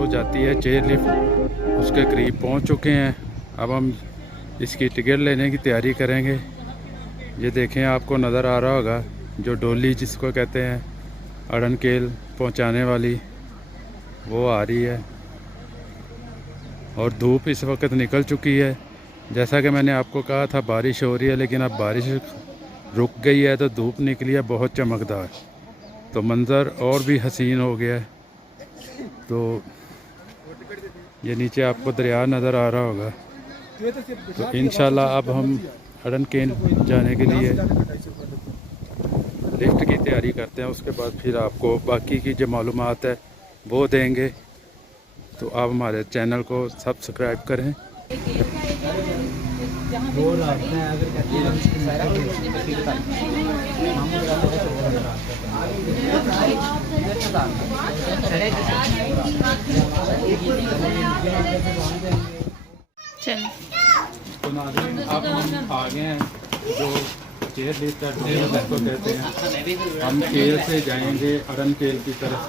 जो जाती है चेयर लिफ्ट, उसके करीब पहुंच चुके हैं। अब हम इसकी टिकट लेने की तैयारी करेंगे। ये देखें, आपको नज़र आ रहा होगा जो डोली जिसको कहते हैं अड़नकेल पहुंचाने वाली, वो आ रही है। और धूप इस वक्त निकल चुकी है। जैसा कि मैंने आपको कहा था बारिश हो रही है, लेकिन अब बारिश रुक गई है तो धूप निकली है बहुत चमकदार, तो मंज़र और भी हसीन हो गया है। तो ये नीचे आपको दरिया नज़र आ रहा होगा। तो इंशाल्लाह अब हम अड़नकेल जाने के लिए लिफ्ट की तैयारी करते हैं, उसके बाद फिर आपको बाकी की जो मालूमात है वो देंगे। तो आप हमारे चैनल को सब्सक्राइब करें। तो नाज़रीन, अब हम आ गए हैं जो चेयर लिफ्ट को कहते हैं। हम केल से जाएंगे अड़नकेल की तरफ।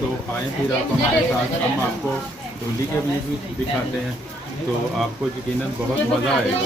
तो आए फिर आप हमारे साथ, हम आपको डोली के भी दिखाते हैं, तो आपको यकीनन बहुत मज़ा आएगा।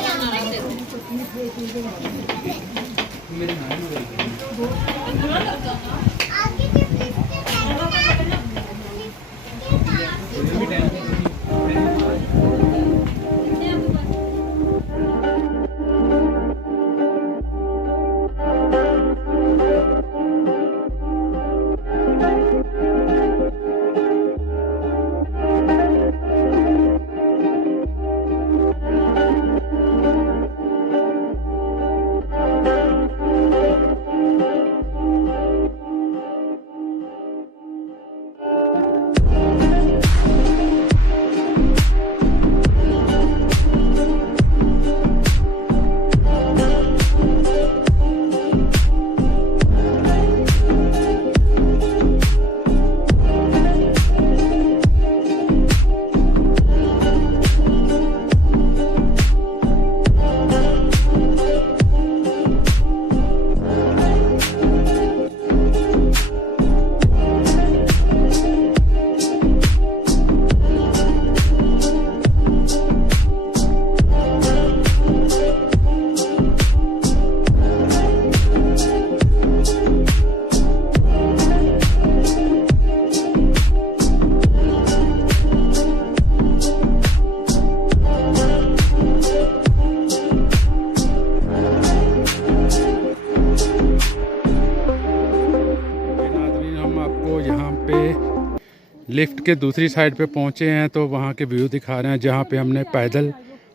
लिफ्ट के दूसरी साइड पे पहुँचे हैं, तो वहाँ के व्यू दिखा रहे हैं जहाँ पे हमने पैदल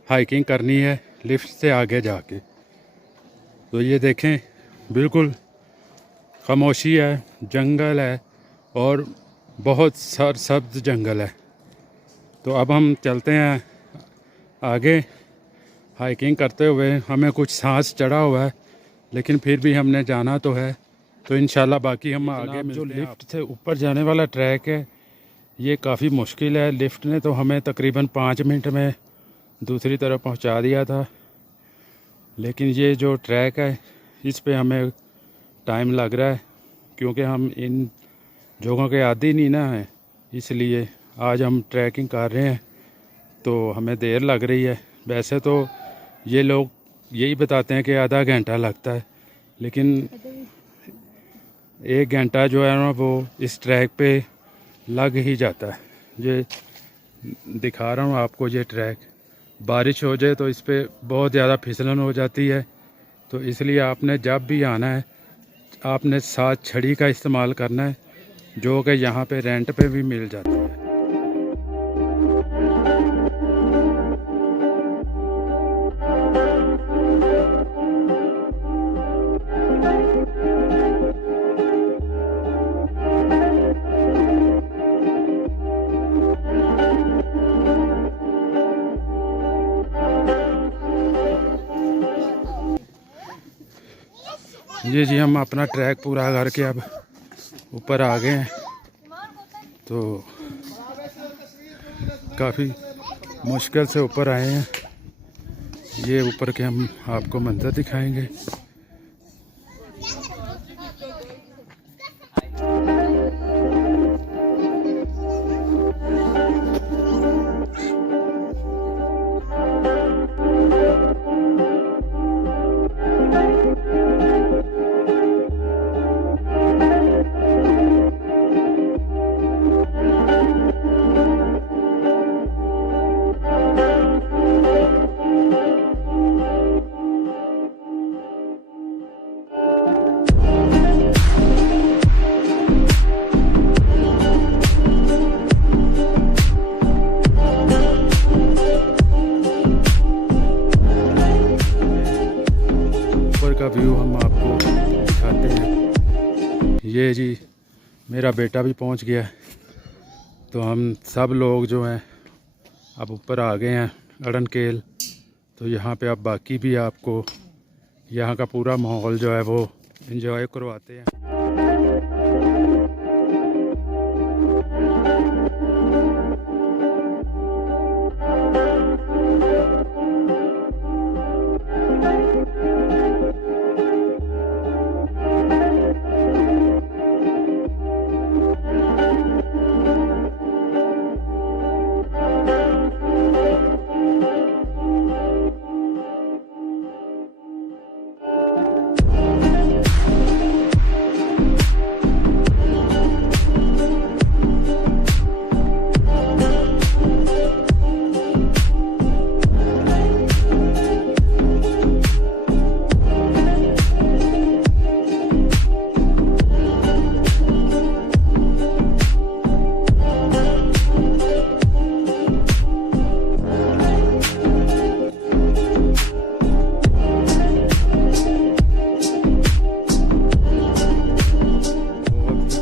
हाइकिंग करनी है लिफ्ट से आगे जाके। तो ये देखें, बिल्कुल खामोशी है, जंगल है और बहुत सरसब्ज जंगल है। तो अब हम चलते हैं आगे हाइकिंग करते हुए। हमें कुछ सांस चढ़ा हुआ है, लेकिन फिर भी हमने जाना तो है। तो इंशाल्लाह बाकी हम आगे जो लिफ्ट से ऊपर जाने वाला ट्रैक है, ये काफ़ी मुश्किल है। लिफ्ट ने तो हमें तकरीबन 5 मिनट में दूसरी तरफ पहुंचा दिया था, लेकिन ये जो ट्रैक है इस पे हमें टाइम लग रहा है, क्योंकि हम इन जगहों के आदी नहीं ना हैं। इसलिए आज हम ट्रैकिंग कर रहे हैं तो हमें देर लग रही है। वैसे तो ये लोग यही बताते हैं कि आधा घंटा लगता है, लेकिन 1 घंटा जो है ना वो इस ट्रैक पे लग ही जाता है। ये दिखा रहा हूँ आपको, ये ट्रैक बारिश हो जाए तो इस पर बहुत ज़्यादा फिसलन हो जाती है। तो इसलिए आपने जब भी आना है आपने साथ छड़ी का इस्तेमाल करना है, जो कि यहाँ पे रेंट पे भी मिल जाती है। जी हम अपना ट्रैक पूरा करके अब ऊपर आ गए हैं। तो काफ़ी मुश्किल से ऊपर आए हैं। ये ऊपर के हम आपको मंजर दिखाएंगे। जी मेरा बेटा भी पहुंच गया है। तो हम सब लोग जो हैं अब ऊपर आ गए हैं अड़नकेल। तो यहाँ पे अब बाकी भी आपको यहाँ का पूरा माहौल जो है वो एंजॉय करवाते हैं।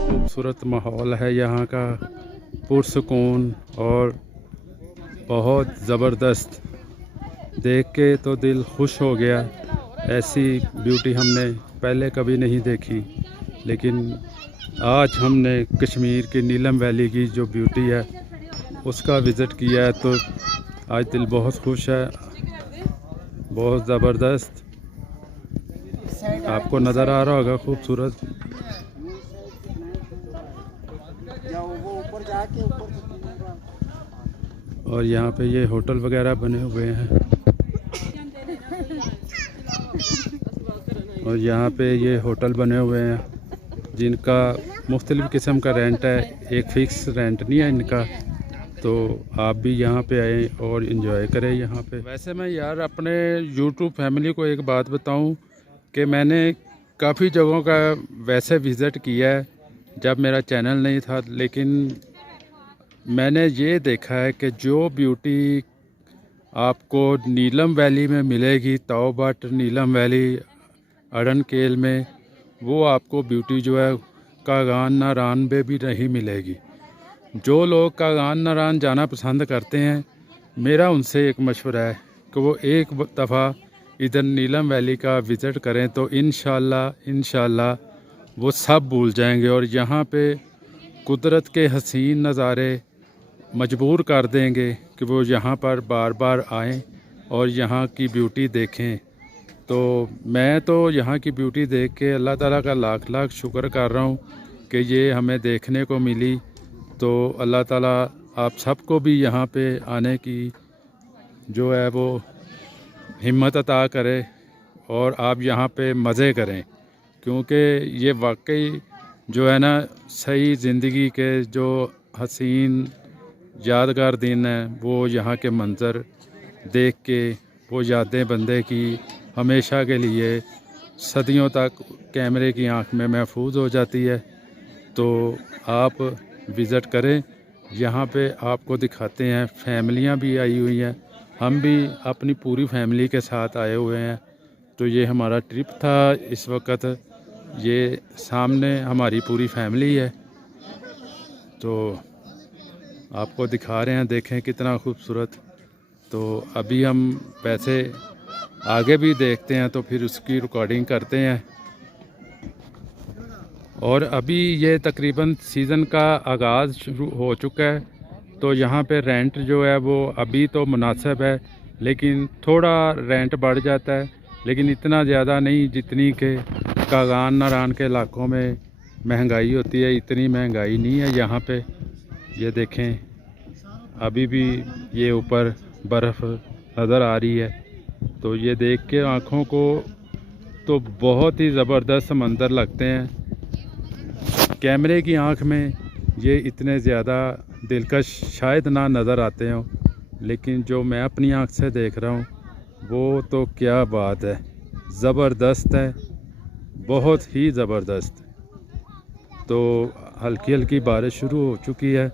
खूबसूरत माहौल है यहाँ का, पुरसुकून और बहुत ज़बरदस्त। देख के तो दिल खुश हो गया। ऐसी ब्यूटी हमने पहले कभी नहीं देखी, लेकिन आज हमने कश्मीर की नीलम वैली की जो ब्यूटी है उसका विज़िट किया है। तो आज दिल बहुत खुश है, बहुत ज़बरदस्त। आपको नज़र आ रहा होगा खूबसूरत। और यहाँ पे ये होटल वगैरह बने हुए हैं और यहाँ पे ये होटल बने हुए हैं जिनका मुख्तलिफ़ किस्म का रेंट है, एक फ़िक्स रेंट नहीं है इनका। तो आप भी यहाँ पे आए और इन्जॉय करें यहाँ पे। वैसे मैं यार अपने यूट्यूब फैमिली को एक बात बताऊँ कि मैंने काफ़ी जगहों का वैसे विज़िट किया है जब मेरा चैनल नहीं था, लेकिन मैंने ये देखा है कि जो ब्यूटी आपको नीलम वैली में मिलेगी, तौबट नीलम वैली अड़नकेल में, वो आपको ब्यूटी जो है कागान नारान में भी नहीं मिलेगी। जो लोग कागान नारान जाना पसंद करते हैं, मेरा उनसे एक मशवरा है कि वो एक दफ़ा इधर नीलम वैली का विज़िट करें तो इंशाल्लाह वो सब भूल जाएंगे। और यहाँ पे कुदरत के हसीन नज़ारे मजबूर कर देंगे कि वो यहाँ पर बार बार आएँ और यहाँ की ब्यूटी देखें। तो मैं तो यहाँ की ब्यूटी देख के अल्लाह ताला का लाख लाख शुक्र कर रहा हूँ कि ये हमें देखने को मिली। तो अल्लाह ताला आप सबको भी यहाँ पे आने की जो है वो हिम्मत अता करे और आप यहाँ पे मज़े करें, क्योंकि ये वाकई जो है ना सही ज़िंदगी के जो हसीन यादगार दिन है, वो यहाँ के मंज़र देख के वो यादें बंदे की हमेशा के लिए सदियों तक कैमरे की आंख में महफूज हो जाती है। तो आप विज़िट करें, यहाँ पे आपको दिखाते हैं। फैमिलियाँ भी आई हुई हैं, हम भी अपनी पूरी फैमिली के साथ आए हुए हैं। तो ये हमारा ट्रिप था। इस वक्त ये सामने हमारी पूरी फैमिली है, तो आपको दिखा रहे हैं, देखें कितना खूबसूरत। तो अभी हम वैसे आगे भी देखते हैं तो फिर उसकी रिकॉर्डिंग करते हैं। और अभी ये तकरीबन सीज़न का आगाज़ शुरू हो चुका है, तो यहाँ पे रेंट जो है वो अभी तो मुनासिब है, लेकिन थोड़ा रेंट बढ़ जाता है, लेकिन इतना ज़्यादा नहीं जितनी के कागान नारान के इलाकों में महंगाई होती है। इतनी महंगाई नहीं है यहाँ पे। ये देखें अभी भी ये ऊपर बर्फ़ नज़र आ रही है। तो ये देख के आँखों को तो बहुत ही ज़बरदस्त मंज़र लगते हैं। कैमरे की आँख में ये इतने ज़्यादा दिलकश शायद ना नज़र आते हों, लेकिन जो मैं अपनी आँख से देख रहा हूँ वो तो क्या बात है, ज़बरदस्त है, बहुत ही ज़बरदस्त। तो हल्की हल्की बारिश शुरू हो चुकी है।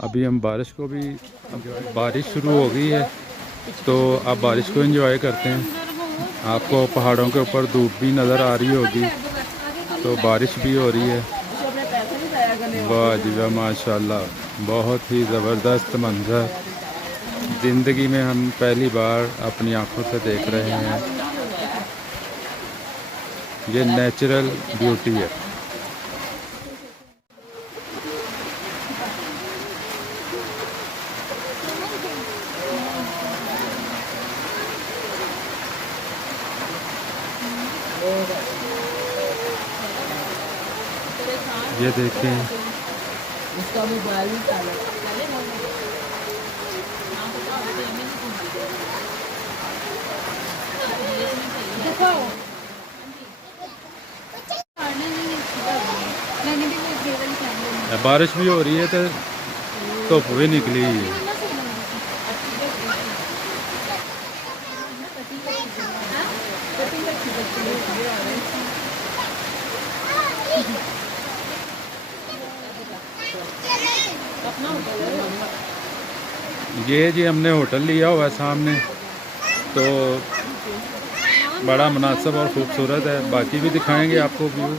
अभी हम बारिश को भी, बारिश शुरू हो गई है तो अब बारिश को एंजॉय करते हैं। आपको पहाड़ों के ऊपर धूप भी नज़र आ रही होगी, तो बारिश भी हो रही है। वाह जी वाह, माशाल्लाह, बहुत ही ज़बरदस्त मंज़र ज़िंदगी में हम पहली बार अपनी आंखों से देख रहे हैं। ये नेचुरल ब्यूटी है। ये देखें, उसका मोबाइल भी काला बारिश भी हो रही है तो धुप भी निकली है। ये जी हमने होटल लिया हुआ है सामने, तो बड़ा मुनासिब और ख़ूबसूरत है। बाकी भी दिखाएंगे आपको व्यू।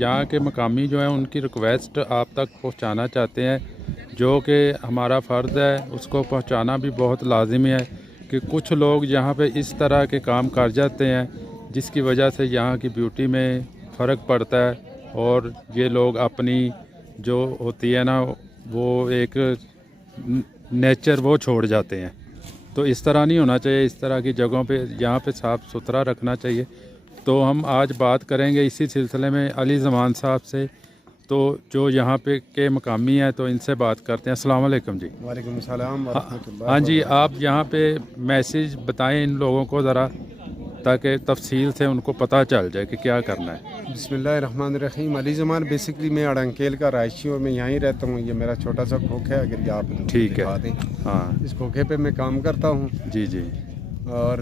यहाँ के मकामी जो हैं उनकी रिक्वेस्ट आप तक पहुँचाना चाहते हैं। जो कि हमारा फ़र्ज़ है उसको पहुंचाना भी बहुत लाजिमी है कि कुछ लोग यहाँ पे इस तरह के काम कर जाते हैं जिसकी वजह से यहाँ की ब्यूटी में फ़र्क पड़ता है और ये लोग अपनी जो होती है ना वो एक नेचर वो छोड़ जाते हैं। तो इस तरह नहीं होना चाहिए। इस तरह की जगहों पे यहाँ पे साफ़ सुथरा रखना चाहिए। तो हम आज बात करेंगे इसी सिलसिले में अली ज़मान साहब से, तो जो यहाँ पे के मकामी हैं तो इनसे बात करते हैं। अस्सलाम वालेकुम जी। वालेकुम सलाम व रहमतुल्लाह। हाँ जी, आप यहाँ पे मैसेज बताएं इन लोगों को ज़रा, ताकि तफसील से उनको पता चल जाए कि क्या करना है। बिस्मिल्लाहिर्रहमानिर्रहीम। अली ज़मान बेसिकली मैं अड़ंकेल का रायशी और मैं यहीं रहता हूँ। ये मेरा छोटा सा खोखा है, अगर ये आप ठीक दिखा है। दें। हाँ इस खोखे पे मैं काम करता हूँ जी जी। और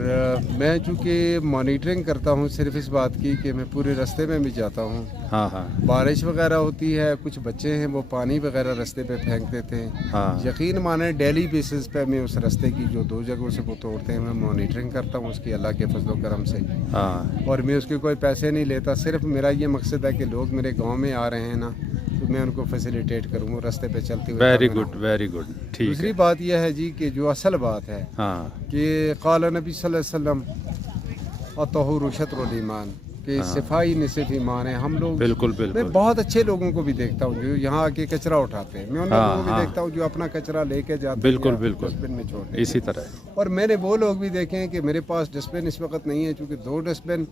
मैं चूँकि मॉनिटरिंग करता हूँ सिर्फ इस बात की कि मैं पूरे रास्ते में भी जाता हूँ। हाँ हाँ बारिश वगैरह होती है, कुछ बच्चे हैं वो पानी वगैरह रास्ते पे फेंक देते हैं। हाँ यकीन माने डेली बेसिस पे मैं उस रास्ते की जो 2 जगहों से वो तोड़ते हैं मैं मॉनिटरिंग करता हूँ उसकी, अल्लाह के फजल करम से। हाँ और मैं उसके कोई पैसे नहीं लेता, सिर्फ मेरा ये मकसद है कि लोग मेरे गांव में आ रहे हैं ना तो मैं उनको फैसिलिटेट करूँ, वो रास्ते पे चलते हुए। Very good very good. ठीक दूसरी है। बात यह है जी कि जो असल बात है हाँ कि क़ाल नबी सल्लल्लाहु अलैहि वसल्लम अतहुरु शत्रुल ईमान, कि सफाई निसफ ईमान है। हम लोग बिल्कुल मैं बिल्कुल। बहुत अच्छे लोगों को भी देखता हूँ जो यहाँ आके कचरा उठाते हैं, मैं उन लोगों को भी देखता हूँ जो अपना कचरा लेके जाते बिल्कुल हैं बिल्कुल डस्टबिन में छोड़ते इसी तरह। हैं। और मैंने वो लोग भी देखे हैं कि मेरे पास डस्टबिन इस वक्त नहीं है, चूँकि 2 डस्टबिन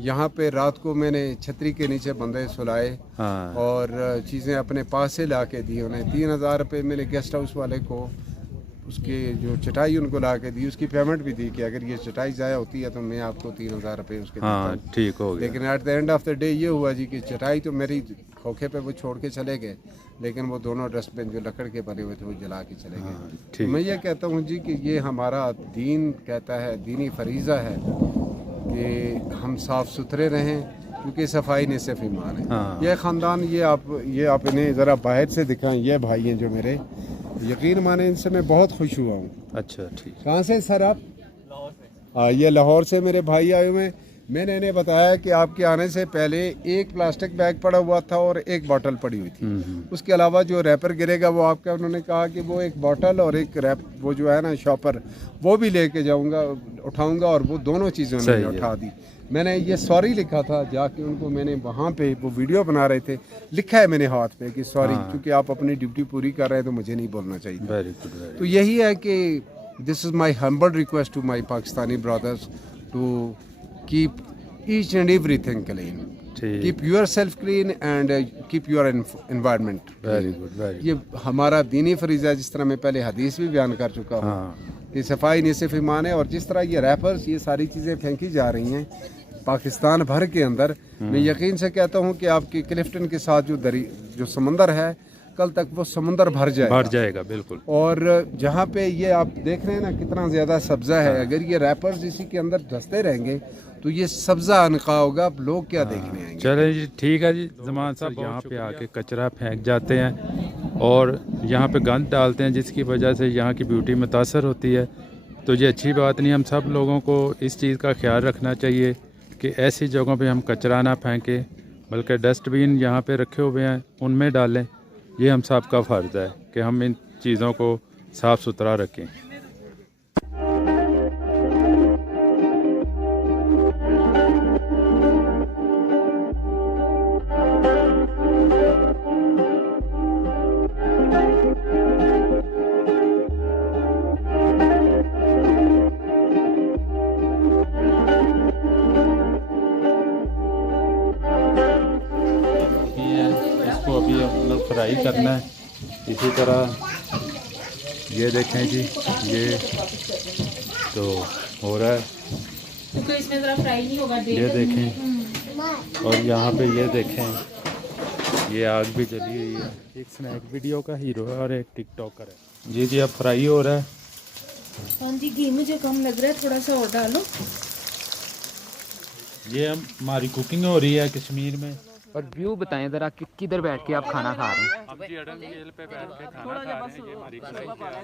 यहाँ पे रात को मैंने छतरी के नीचे बंदे सुलाए हाँ और चीज़ें अपने पास से ला के दी उन्हें। 3000 रुपये मेरे गेस्ट हाउस वाले को उसकी जो चटाई उनको ला के दी, उसकी पेमेंट भी दी कि अगर ये चटाई ज़ाया होती है तो मैं आपको 3000 रुपये उसके देता हाँ हूँ। ठीक हो गया। लेकिन at the end of the day ये हुआ जी कि चटाई तो मेरी खोखे पे वो छोड़ के चले गए, लेकिन वो दोनों डस्टबिन जो लकड़ के बने हुए थे वो जला के चले गए। तो ठीक। मैं ये कहता हूँ जी कि ये हमारा दीन कहता है, दीनी फरीज़ा है कि हम साफ़ सुथरे रहें, क्योंकि सफाई ने सिर्फ ईमान है। हाँ। ये ख़ानदान ये आप इन्हें ज़रा बाहर से दिखाएं, ये भाई हैं जो मेरे, यकीन माने इनसे मैं बहुत खुश हुआ हूँ। अच्छा ठीक। कहाँ से सर आप? ये लाहौर से मेरे भाई आए हुए हैं। मैंने इन्हें बताया कि आपके आने से पहले एक प्लास्टिक बैग पड़ा हुआ था और एक बोतल पड़ी हुई थी, उसके अलावा जो रैपर गिरेगा वो आपका, उन्होंने कहा कि वो एक बोतल और एक रैप वो जो है ना शॉपर वो भी लेके जाऊंगा, उठाऊंगा, और वो दोनों चीज़ें उन्होंने उठा दी। मैंने ये सॉरी लिखा था जाके उनको, मैंने वहाँ पे वो वीडियो बना रहे थे, लिखा है मैंने हाथ पे कि सॉरी, क्योंकि आप अपनी ड्यूटी पूरी कर रहे हैं तो मुझे नहीं बोलना चाहिए। Very good very. तो यही है कि this is my humble request to my Pakistani brothers to keep each and everything clean, ठीक। Keep yourself clean and keep your environment. Very good very. ये हमारा दीनी फरीज़ा है, जिस तरह मैं पहले हदीस भी बयान कर चुका हूँ हाँ कि सफाई नहीं सिर्फ ईमान है। और जिस तरह ये रैपर्स ये सारी चीज़ें फेंकी जा रही हैं पाकिस्तान भर के अंदर, मैं यकीन से कहता हूँ कि आपकी क्लिफ्टन के साथ जो समंदर है, कल तक वो समंदर भर जाएगा बिल्कुल। और जहाँ पे ये आप देख रहे हैं ना कितना ज़्यादा सब्ज़ा है, अगर ये रैपर्स इसी के अंदर धंसते रहेंगे तो ये सब्ज़ा अनका होगा, अब लोग क्या देखने आएंगे। चले जी ठीक है जी। ज़मान साहब यहाँ पे आके कचरा फेंक जाते हैं और यहाँ पे गंद डालते हैं, जिसकी वजह से यहाँ की ब्यूटी मुतासर होती है। तो ये अच्छी बात नहीं। हम सब लोगों को इस चीज़ का ख्याल रखना चाहिए कि ऐसी जगहों पे हम कचरा ना फेंकें, बल्कि डस्टबिन यहाँ पे रखे हुए हैं उनमें डालें। ये हम सब का फ़र्ज़ है कि हम इन चीज़ों को साफ़ सुथरा रखें। इसको अभी हम लोग फ्राई करना है। इसी तरह ये देखें जी, ये तो हो रहा है, क्योंकि इसमें ज़रा फ्राई नहीं होगा। ये देखें। और यहाँ पे ये देखें, ये आग भी जली हुई है। एक स्नैक वीडियो का हीरो है और एक टिकटॉकर है। जी जी अब फ्राई हो रहा है। हाँ जी, घी मुझे कम लग रहा है, थोड़ा सा और डालो। ये हमारी कुकिंग हो रही है कश्मीर में। और व्यू बताएं ज़रा कि किधर बैठ के आप खाना खा रहे हैं। हम जी अड़ंगेल पे बैठ के खाना खा रहे हैं। ये हमारी कढ़ाई है।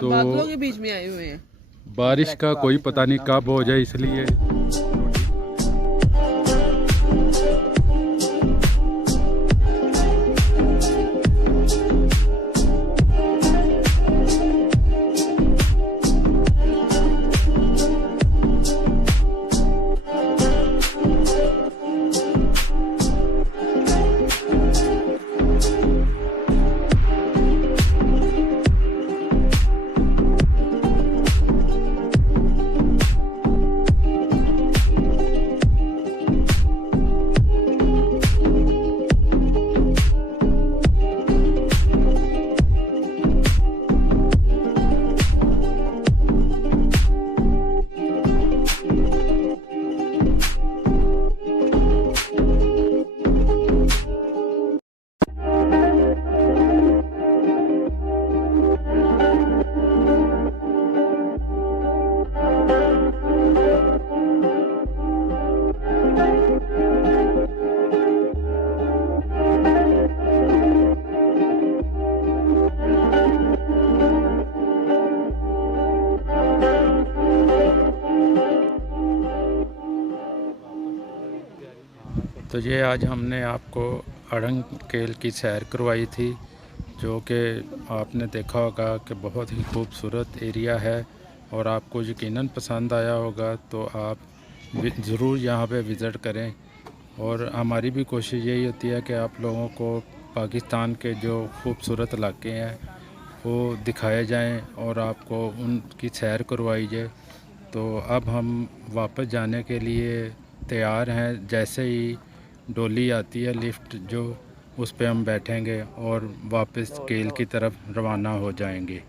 तो बादलों के बीच में आए हुए हैं। बारिश का कोई पता नहीं कब हो जाए, इसलिए तो ये आज हमने आपको अड़ंग केल की सैर करवाई थी, जो कि आपने देखा होगा कि बहुत ही खूबसूरत एरिया है और आपको यकीनन पसंद आया होगा। तो आप ज़रूर यहाँ पे विज़िट करें और हमारी भी कोशिश यही होती है कि आप लोगों को पाकिस्तान के जो खूबसूरत इलाके हैं वो दिखाए जाएं और आपको उनकी सैर करवाई जाए। तो अब हम वापस जाने के लिए तैयार हैं। जैसे ही डोली आती है, लिफ्ट जो, उस पे हम बैठेंगे और वापस केल की तरफ रवाना हो जाएंगे।